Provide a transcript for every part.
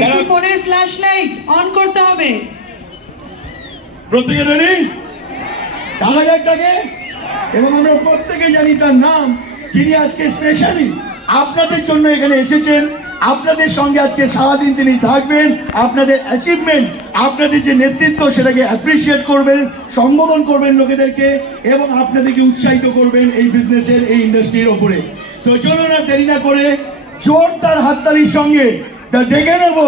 একটু ফোনের flash light on করতে হবে। প্রত্যেকে রেডি? টাকা যাক তাকে। এবং আমরা প্রত্যেকে জানি তার নাম, যিনি আজকে স্পেশালি আপনাদের জন্য এখানে এসেছেন। আপনাদের সঙ্গে আজকে সারাদিন তিনি থাকবেন। আপনাদের অ্যাচিভমেন্ট, আপনাদের যে নেতৃত্ব সেটাকে অ্যাপ্রিসিয়েট করবেন, সম্বোধন করবেন লোকেদেরকে এবং আপনাদেরকে উৎসাহিত করবেন এই বিজনেসের, এই ইন্ডাস্ট্রির ওপরে। তো চলুন আর দেরি না করে জোরদার হাততালির সঙ্গে ডেকে নেব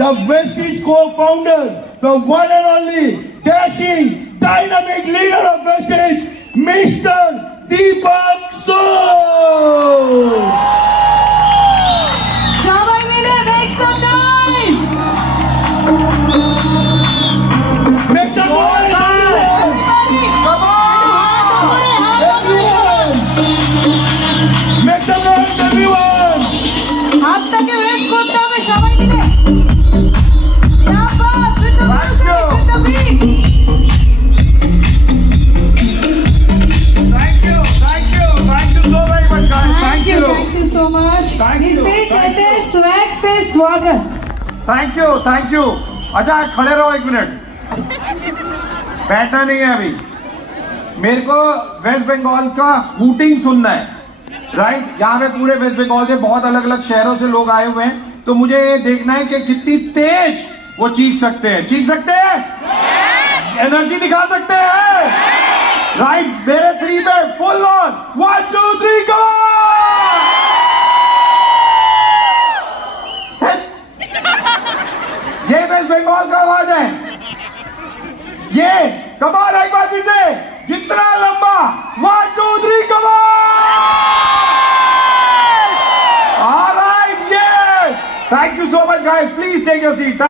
the Vestige co-founder, the one and only dashing dynamic leader of Vestige, Mr. Deepak Sood. সবাই মিলে make some noise. Make some noise, Everybody, come হাত উপরে, হাত উপরে। everyone. Make some noise, everyone. হাতটাকে ওয়েভ করতে হবে সবাই মিলে। क्या बात, with the music, with the beat. Thank you so very much, guys. Thank you so much. Thank you, इसे thank कहते हैं you. स्वैग से स्वागत। Thank you. अच्छा खड़े रहो एक मिनट, बैठना नहीं है अभी। मेरे को वेस्ट बंगाल का हूटिंग सुनना है, राइट? यहाँ पे पूरे वेस्ट बंगाल से बहुत अलग अलग शहरों से लोग आए हुए हैं, तो मुझे ये देखना है कि कितनी तेज वो चीख सकते हैं। एनर्जी दिखा सकते हैं, राइट? मेरे 3 पे फुल ऑन 1 2 3 गो। ये वेस्ट बंगाल का आवाज है। ये कमाल, एक बार फिर से, जितना लंबा 1 2 3 कमाल। ऑलराइट, ये thank you so much guys, please take your seat.